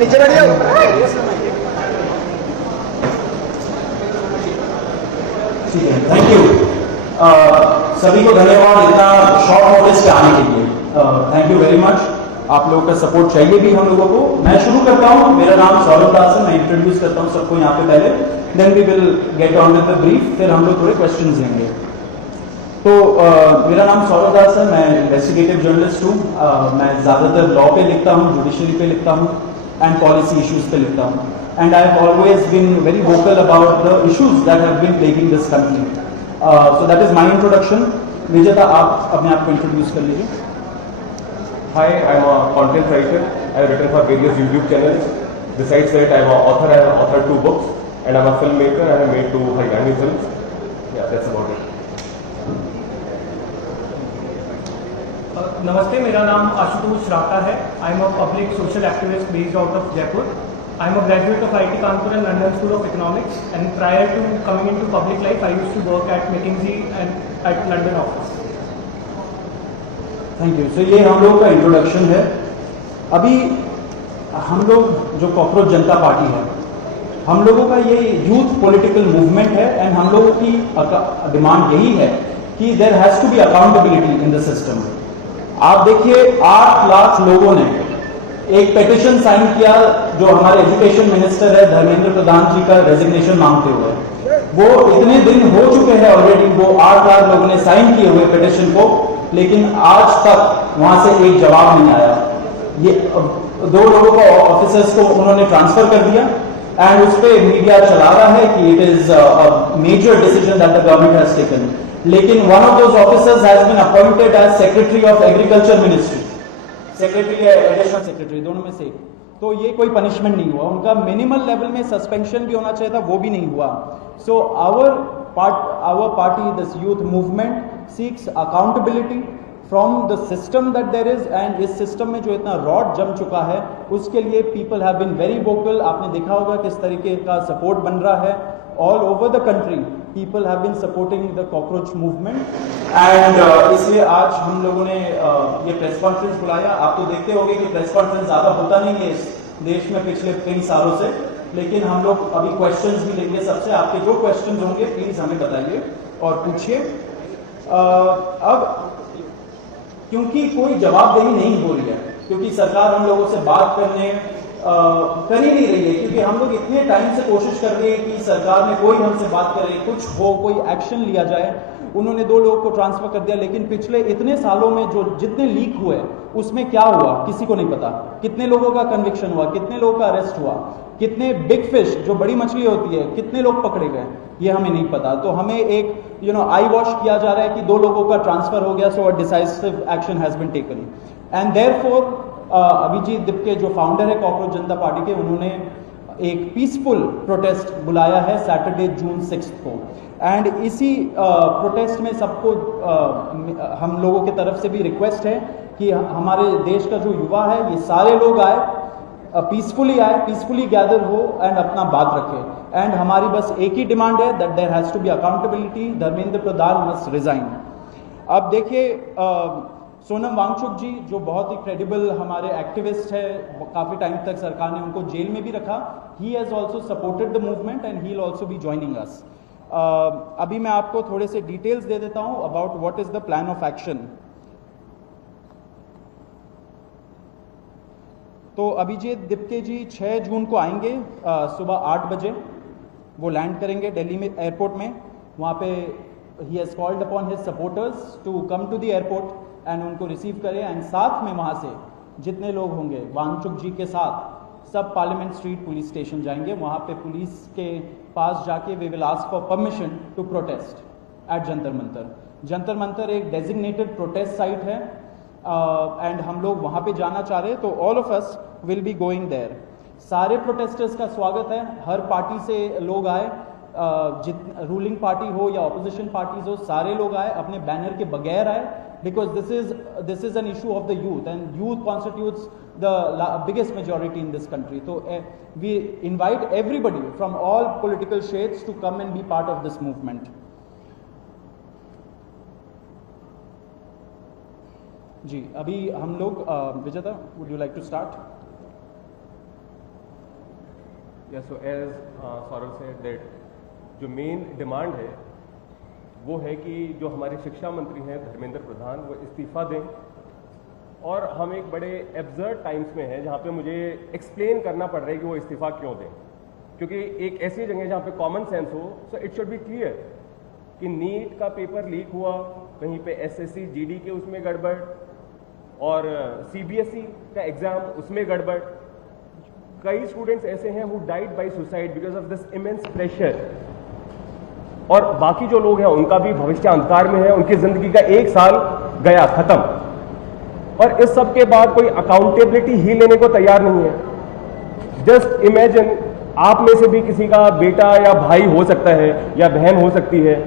नीचे बैठ जाओ। Thank you. सभी को धन्यवाद इतना शॉर्ट नोटिस पे आने के लिए। Thank you very much. आप लोगों का सपोर्ट चाहिए भी हम लोगों को। मैं शुरू करता हूँ। मेरा नाम सौरभ दास है। मैं इंट्रोड्यूस करता हूँ सबको यहाँ पे पहले, then we will get on with the brief, फिर हम लोग थोड़े क्वेश्चंस लेंगे। तो मेरा नाम सौरभ दास है। मैं इन्वेस्टिगेटिव जर्नलिस्ट हूँ। मैं ज़्यादातर लॉ पे लिखता हूँ, जुडिशरी पे लिखता हूँ एंड पॉलिसी इश्यूज पे लिखता हूँ। And I have always been very vocal about the issues that have been plaguing this country. So that is my introduction. Vijeta, आप अपने आप को इंट्रोड्यूस कर लीजिए। Hi, I'm a content writer. I have written for various YouTube channels. Besides that, I'm an author. I have authored 2 books, and I'm a filmmaker. I have made 2 Haryani films. Yeah, that's about it. नमस्ते, मेरा नाम आशुतोष राका है। I am a public social activist based out of Jaipur. I am a graduate of IIT Kanpur and London School of Economics, and prior to coming into public life I used to work at McKinsey and at London office. Thank you. So ये हम लोगों का introduction है। अभी हम लोग जो cockroach जनता party है, हम लोगों का ये यूथ पॉलिटिकल मूवमेंट है एंड हम लोगों की डिमांड यही है कि there has to be accountability in the system. आप देखिए 8 लाख लोगों ने एक पेटिशन साइन किया जो हमारे एजुकेशन मिनिस्टर है धर्मेंद्र प्रधान जी का रेजिग्नेशन मांगते हुए। वो इतने दिन हो चुके हैं ऑलरेडी, वो 8 लाख लोगों ने साइन किए हुए पेटिशन को, लेकिन आज तक वहां से एक जवाब नहीं आया। ये 2 लोगों को ऑफिसर्स को उन्होंने ट्रांसफर कर दिया एंड उस पर मीडिया चला रहा है कि it is a major decision that the government has taken. लेकिन one of those officers has been appointed as secretary of agriculture ministry, secretary या एडिशनल सेक्रेटरी, दोनों में से। तो ये कोई पनिशमेंट नहीं हुआ उनका। मिनिमल लेवल में सस्पेंशन भी होना चाहिए था, वो भी नहीं हुआ। So our party, this youth movement seeks accountability from the system that there is, and इस सिस्टम में जो इतना रॉड जम चुका है उसके लिए people have been very vocal. आपने देखा होगा किस तरीके का सपोर्ट बन रहा है all over the country. People have been supporting the cockroach movement and इसलिए आज हम लोगों ने ये प्रेस कॉन्फ्रेंस बुलाया। आप तो देखते होंगे कि प्रेस कॉन्फ्रेंस ज्यादा होता नहीं है इस देश में पिछले कई सालों से, लेकिन हम लोग अभी क्वेश्चंस भी लेंगे सबसे। आपके जो क्वेश्चंस होंगे प्लीज हमें बताइए और पूछिए। अब क्योंकि कोई जवाबदेही नहीं हो रही है, क्योंकि सरकार हम लोगों से बात करने कर ही नहीं रही है, क्योंकि हम लोग इतने टाइम से कोशिश कर रहे हैं कि सरकार में कोई हमसे बात करे, कुछ हो, कोई एक्शन लिया जाए। उन्होंने 2 लोगों को ट्रांसफर कर दिया, लेकिन पिछले इतने सालों में जो जितने लीक हुए उसमें क्या हुआ किसी को नहीं पता। कितने लोगों का कन्विक्शन हुआ, कितने लोगों का अरेस्ट हुआ, कितने बिग फिश जो बड़ी मछली होती है कितने लोग पकड़े गए, ये हमें नहीं पता। तो हमें एक आई वॉश किया जा रहा है कि 2 लोगों का ट्रांसफर हो गया, so a decisive action has been taken. And therefore Abhijit Dipke जो फाउंडर है कॉकरोच जनता पार्टी के, उन्होंने एक पीसफुल प्रोटेस्ट बुलाया है सैटरडे जून 6 को। एंड इसी प्रोटेस्ट में सबको हम लोगों की तरफ से भी रिक्वेस्ट है कि हमारे देश का जो युवा है ये सारे लोग आए, पीसफुली आए, पीसफुली गैदर हो एंड अपना बात रखें। एंड हमारी बस एक ही डिमांड है that there has to be accountability. Dharmendra Pradhan must resign. अब देखिए सोनम वांगचुक जी जो बहुत ही क्रेडिबल हमारे एक्टिविस्ट है, काफी टाइम तक सरकार ने उनको जेल में भी रखा। He has also supported the movement and he will also be joining us. अभी मैं आपको थोड़े से डिटेल्स दे देता हूं about what is the plan of action. तो अभिजीत दिपके जी 6 जून को आएंगे सुबह 8 बजे। वो लैंड करेंगे दिल्ली में एयरपोर्ट में। वहाँ पे ही has called upon his supporters to come to the airport and उनको रिसीव करें। एंड साथ में वहाँ से जितने लोग होंगे वांगचुक जी के साथ सब पार्लियामेंट स्ट्रीट पुलिस स्टेशन जाएंगे। वहाँ पे पुलिस के पास जाके we will ask for permission to protest at Jantar Mantar. Jantar Mantar एक डेजिग्नेटेड प्रोटेस्ट साइट है एंड हम लोग वहाँ पे जाना चाह रहे हैं, तो all of us will be going there. सारे प्रोटेस्टर्स का स्वागत है, हर पार्टी से लोग आए, रूलिंग पार्टी हो या ऑपोजिशन पार्टीज हो, सारे लोग आए, अपने बैनर के बगैर आए, because this is an issue of the youth and youth constitutes the biggest majority in this country. तो we invite everybody from all political shades to come and be part of this movement. जी अभी हम लोग Vijeta, would you like to start? Yeah, so as Saurav said that जो main demand है वो है कि जो हमारे शिक्षा मंत्री हैं धर्मेंद्र प्रधान वो इस्तीफा दें। और हम एक बड़े एब्सर्ड टाइम्स में हैं जहाँ पे मुझे एक्सप्लेन करना पड़ रहा है कि वो इस्तीफा क्यों दें, क्योंकि एक ऐसी जगह जहाँ पे कॉमन सेंस हो, so it should be clear कि नीट का पेपर लीक हुआ, कहीं पे एसएससी जीडी के उसमें गड़बड़ और सीबीएसई का एग्जाम उसमें गड़बड़। कई स्टूडेंट्स ऐसे हैं who died by suicide because of this immense pressure, और बाकी जो लोग हैं उनका भी भविष्य अंधकार में है, उनकी जिंदगी का एक साल गया खत्म, और इस सब के बाद कोई अकाउंटेबिलिटी ही लेने को तैयार नहीं है। जस्ट इमेजिन, आप में से भी किसी का बेटा या भाई हो सकता है या बहन हो सकती है,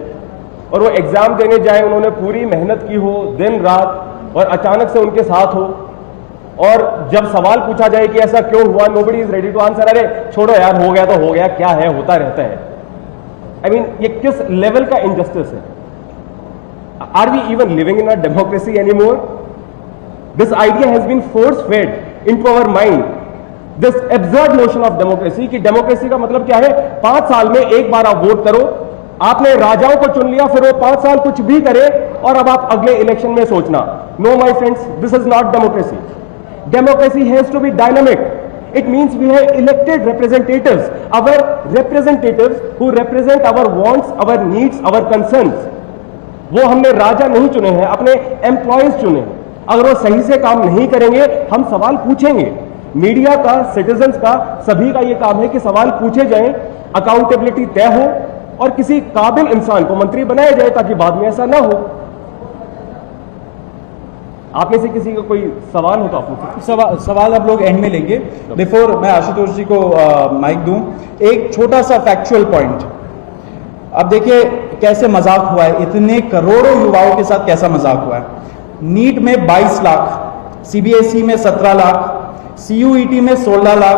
और वो एग्जाम देने जाए, उन्होंने पूरी मेहनत की हो दिन रात, और अचानक से उनके साथ हो, और जब सवाल पूछा जाए कि ऐसा क्यों हुआ, nobody is ready to answer, अरे छोड़ो यार, हो गया तो हो गया, क्या है, होता रहता है। आई मीन ये किस लेवल का इनजस्टिस है? Are we even living in a democracy anymore? This idea has been force fed into our mind, this absurd notion of democracy, कि डेमोक्रेसी का मतलब क्या है? 5 साल में एक बार आप वोट करो, आपने राजाओं को चुन लिया, फिर वो 5 साल कुछ भी करे, और अब आप अगले इलेक्शन में सोचना। No my friends, this is not democracy. Democracy has to be dynamic. It means we have elected representatives, our representatives who represent our wants, our needs, our concerns. वो हमने राजा नहीं चुने हैं, अपने एम्प्लॉयज चुने। अगर वो सही से काम नहीं करेंगे, हम सवाल पूछेंगे। मीडिया का, सिटीजन्स का, सभी का ये काम है कि सवाल पूछे जाएं, अकाउंटेबिलिटी तय हो, और किसी काबिल इंसान को मंत्री बनाया जाए ताकि बाद में ऐसा ना हो। आप में से किसी का कोई सवाल हो तो आप पूछिए। सवाल आप लोग एंड में लेंगे। बिफोर मैं आशुतोष जी को माइक दूं, एक छोटा सा फैक्चुअल पॉइंट। अब देखिए कैसे मजाक हुआ है, इतने करोड़ों युवाओं के साथ कैसा मजाक हुआ है। नीट में 22 लाख, सीबीएसई में 17 लाख, सीयूईटी में 16 लाख,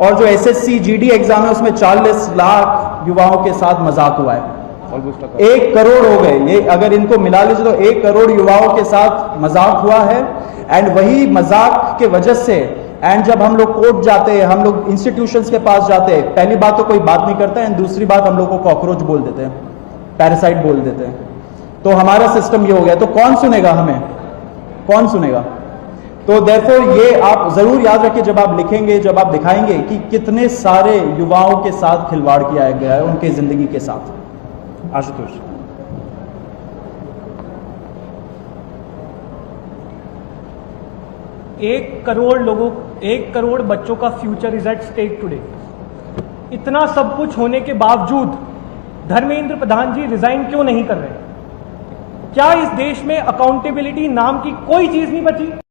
और जो एसएससी जीडी एग्जाम है उसमें 40 लाख युवाओं के साथ मजाक हुआ है। 1 करोड़ हो गए ये, अगर इनको मिला लीजिए तो 1 करोड़ युवाओं के साथ मजाक हुआ है। एंड वही मजाक के वजह से, एंड जब हम लोग कोर्ट जाते हैं, हम लोग इंस्टीट्यूशंस के पास जाते हैं, पहली बात तो कोई बात नहीं करता है, एंड दूसरी बात हम लोग को कॉकरोच बोल देते हैं, पैरासाइट बोल देते हैं। तो हमारा सिस्टम ये हो गया, तो कौन सुनेगा हमें, कौन सुनेगा? तो देयरफॉर ये आप जरूर याद रखिए जब आप लिखेंगे, जब आप दिखाएंगे कि कितने सारे युवाओं के साथ खिलवाड़ किया गया है, उनके जिंदगी के साथ। आशुतोष। 1 करोड़ लोगों, 1 करोड़ बच्चों का future is at stake today. इतना सब कुछ होने के बावजूद धर्मेंद्र प्रधान जी रिजाइन क्यों नहीं कर रहे? क्या इस देश में अकाउंटेबिलिटी नाम की कोई चीज नहीं बची?